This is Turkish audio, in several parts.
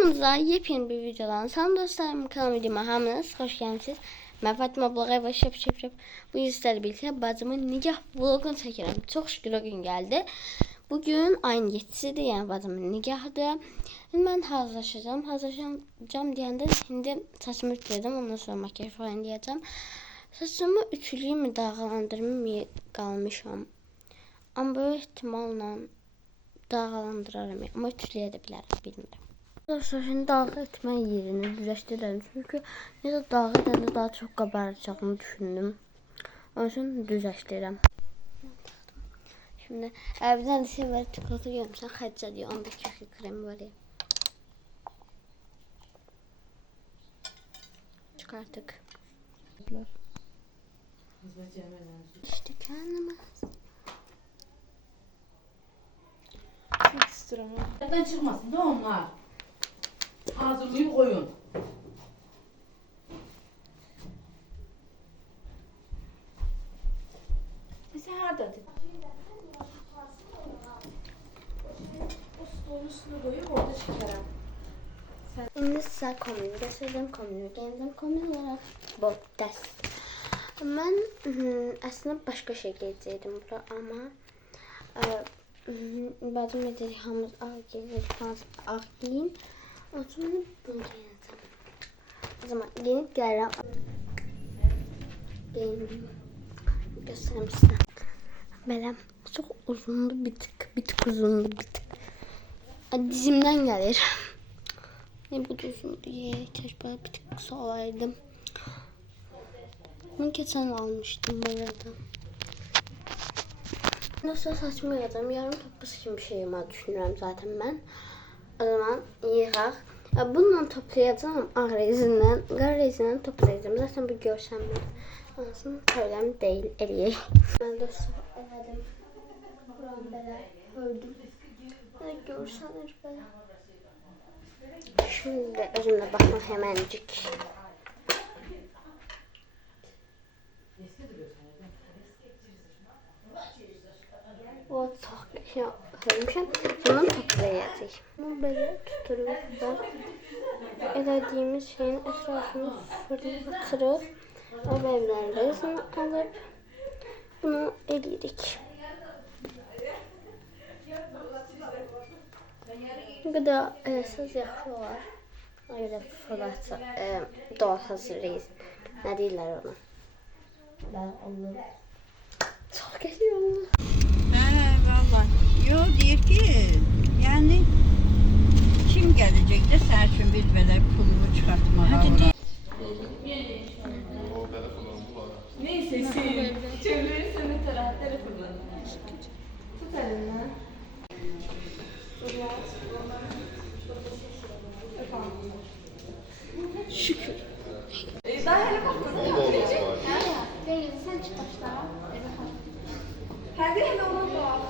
Kanalımıza yepyeni bir videodan selam dostlarım. Kanalıma videoma hamınız hoş geldiniz. Ben Fatma Blog'a ve şap. Bu yüzlerle birlikte bacımın nikah vlogunu çekerim. Çok şükür o gün geldi. Bugün ayın 7'sidir, yani bacımın nikahıdır. Şimdi ben hazırlaşacağım deyəndə şimdi saçımı ütüledim. Ondan sonra makyaj falan diyeceğim. Saçımı ütüleyim mi, dağılandırmayayım mı kalmışam. Ama böyle ihtimalla dağılandıraram, ama ütüləyə də bilərəm, bilmirəm. Arkadaşlar şimdi dağı etme yerini düzleştirelim. Çünkü ne de dağı edəndə daha çok kabaracağını düşündüm. Onun için düzleştirelim. Şimdi evden şey var, çikolata görmüşsen Xədicə diyor. Onda kökü kremi var ya. Çıkarttık. İşte kendime. Nereden çıkmasın da onlar. Hazırlayıp koyun. Sen hardadır? O stolun üstüne koyup orada çıkarım. Şimdi size kombini göstereceğim. Kombini giyindim. Kombin olarak bu ders. Ben aslında başka şey giyecektim burada ama bacım dedi hamız ağ giyinir falan ağ giyin. O zaman bunu giyineceğim. O zaman giyinip gelirim. Giyindim. Göstereyim size. Böyle çok uzundu, bir tık uzundu, bir tık. Dizimden gelir. Ne bu uzun diye ihtiyaç böyle bir tık kısa olaydım. Bunu geçen almıştım bu arada. Nasıl saçımı yiyeceğim? Yarım toplusu gibi bir şey düşünüyorum zaten ben. O zaman yığaq. Bununla toplayacağım ağ rezindən. Qar rezindən toplayacağım. Zaten bu görsənmir. Aslında problem değil. Eləyək. Ben de su elədim. Buram belə ördüm. Belə görsənir belə. Şimdi özümle bakma hemencik. O çok şey hörmüşəm. Bunu toplayacağıq. Bunu böyle tuturuq da elədiyimiz şeyin ətrafını fırlatırıq. O evlərdən alıb bunu eləyirik. Bu kadar söz yaxşı olar. Öyle fırlatsa doğasız reis. Ne deyirlər ona? Ben onu çok geliyor. Valla. Yo deyir ki, yani kim gelecek de sen için biz böyle pulumu çıkartmalı. Hadi Neyse çevreyi senin taraf telefonla. Tut elini. Şükür. Daha helikopterden yapmayacak. Değil, sen çık başlara. Hadi hele ona bak.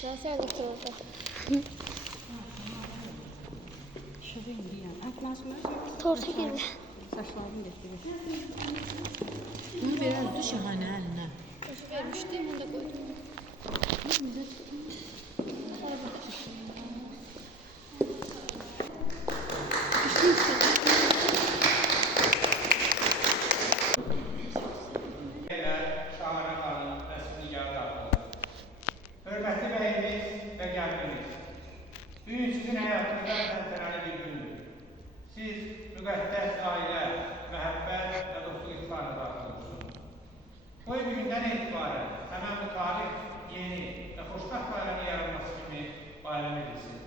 Şurası götürüldü. şuraya indiyen. Akmasına Torta girdi. saçlarını getirir. Bunu biraz da şahane haline. Kuzu vermiştim, onu da koydum. Şahane Xanım rəsmi nikah dağılır. Hörmətli bəyimiz və gəlinimiz, bu gün sizin həyatınızda təntənəli bir gündür. Siz müqəddəs ailə, məhəbbət və dostluq ixtibarına daxil olursunuz. Bu gündən etibarən həmən bu tarix yeni və xoşbəxt ailənin yaranması kimi bayram edirsiniz.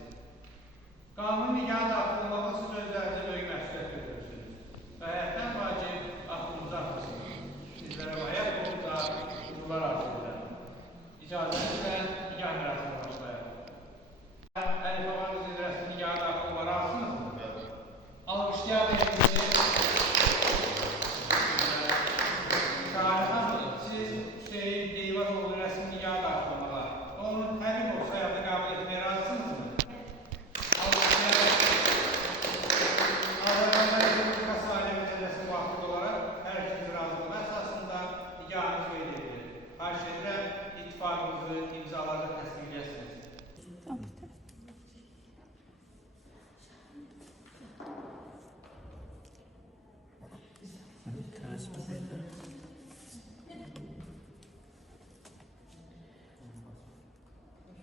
Qanun nikah daxil olmaqla siz özlərinizə böyük məsuliyyət götürürsünüz və həyatdan vacib aklınızı atırsınız. Sizlərə həyat yolunda uğurlar arzu edirəm. İcazənizlə nikah mərasimi başlayalım. Əlif babanızın rəsmi nikah daxil olaraq alsınızmı? Alqışlayalım evimizi. Şahane Xanım, siz Hüseyin Deyvazoğlu rəsmi nikah daxil olmağa, onun həbib olsa hayatı qəbul etməyə razısınızmı? Alqışlayalım.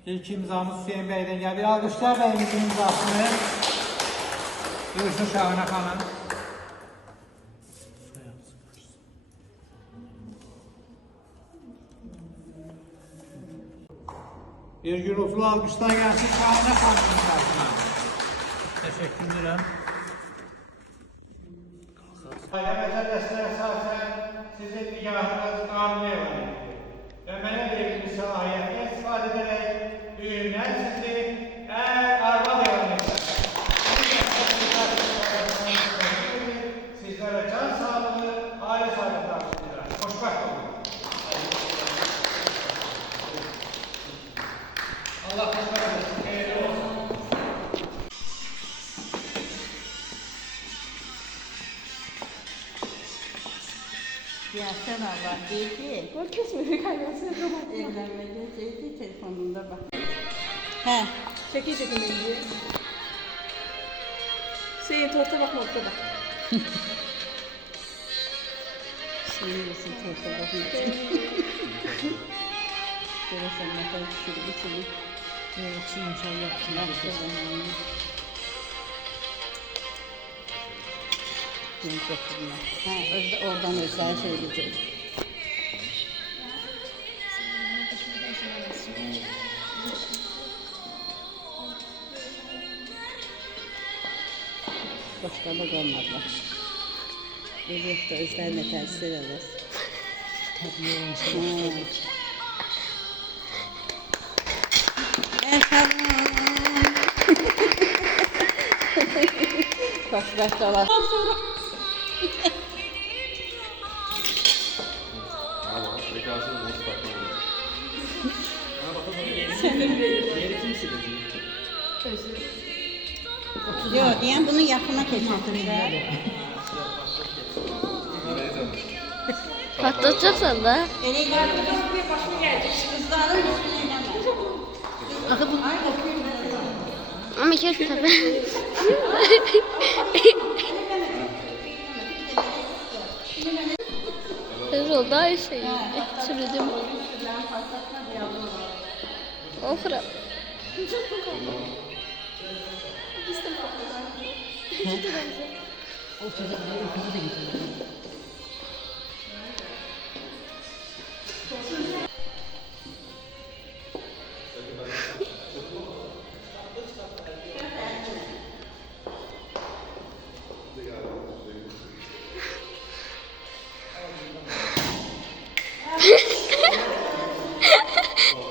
İlk imzamız Hüseyin Bey'den geldi. Alkışlar Bey'imizin imzasını. Buyursun Şahane Hanım. Bir gürültülü alkışlar gelsin Şahane Hanım imzasına. Teşekkür ederim. Aile meselesine esasen sizin nikahınız kanuni evanedir. Ve bana verilmiş salahiyetten istifade ederek düğünden sizi eğer arvad evanet sizlere can sağlığı, aile sağlığı dilerim. Hoşbaht olun. Allah hoşbaht etsin. Hayırlı olsun. Yasen abla dedi. Bu kesmedi kaynasını kapat. Evlenmeyecekti telefonunda bak. He. Çekil çekil bence. Hüseyin tuvalete bak nokta bak. Şimdi misin torta bakmak. Görürsen ne kadar şurada içeri. Evet, yumuşak yaptım. Oradan özel söyleyeceğim. Başkaları olmadılar. Elif de özlerine tersler alır. Tabii olmuş. Başbaş dolar. Yok diyen bunu yakına kesinlikle. Patlatacaksan da. Ele geldi. Başka gelecek. Kızların üstüne inemez. Bakın bu. Ama kes tabii. Erol daha iyi şey. Sürdüm. Ofra.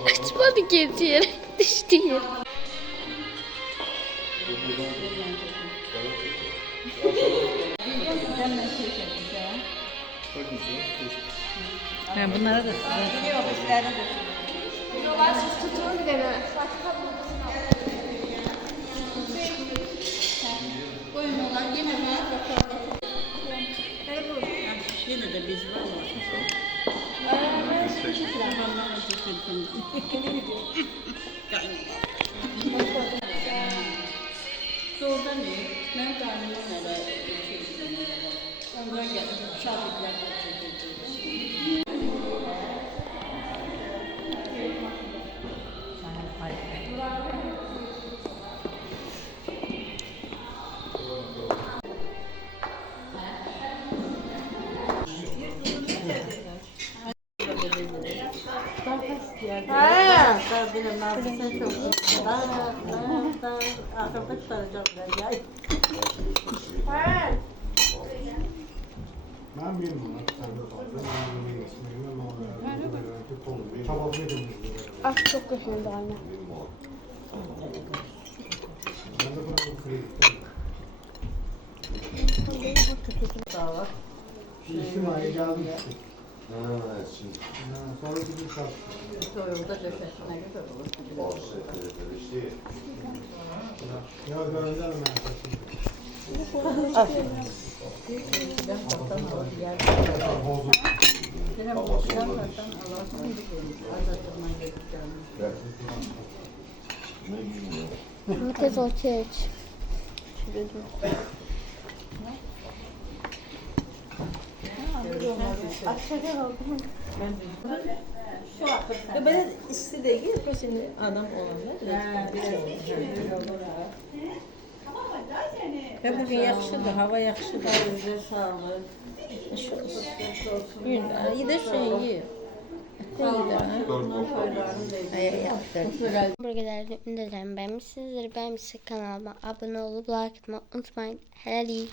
Açmadı geçiyor. Düştü yer. Ben bunlara da Yok üstlerine de. Diyorlar siz tutun bir dene. Koyun olan yine var. Bakalım. Yine de biz var mı? Doğruda ne? Ben karnıma nereye ondan geldim. Şahitler Ha. benim nazlı çok arkadaş saracaklar ya. Ben bilmiyorum. Çabuk yedim. Ah çok kötüydü anne. Ben de bırakıp Sağ ol. İçtim ayı geldim. Evet, şimdi Sonra gidip kalktım. Soyulda döşesine güzel olur. işte Ya gönderim ben şimdi. Ben kaptan alıp yer. Bozuk. Yine bu kaptan Allah'ın azatından getireceğim. ne bilmiyorum. Tez ortaya aç. Çürüdü. Böyle isti değil, şimdi adam olanda Və bugün yaxşıdır, hava yaxşıdır. İyi şey. Burgerleri ünlülerini beğenmişsinizdir. Beğenmişsek kanalıma abone olup like atmayı unutmayın. Helal iyi.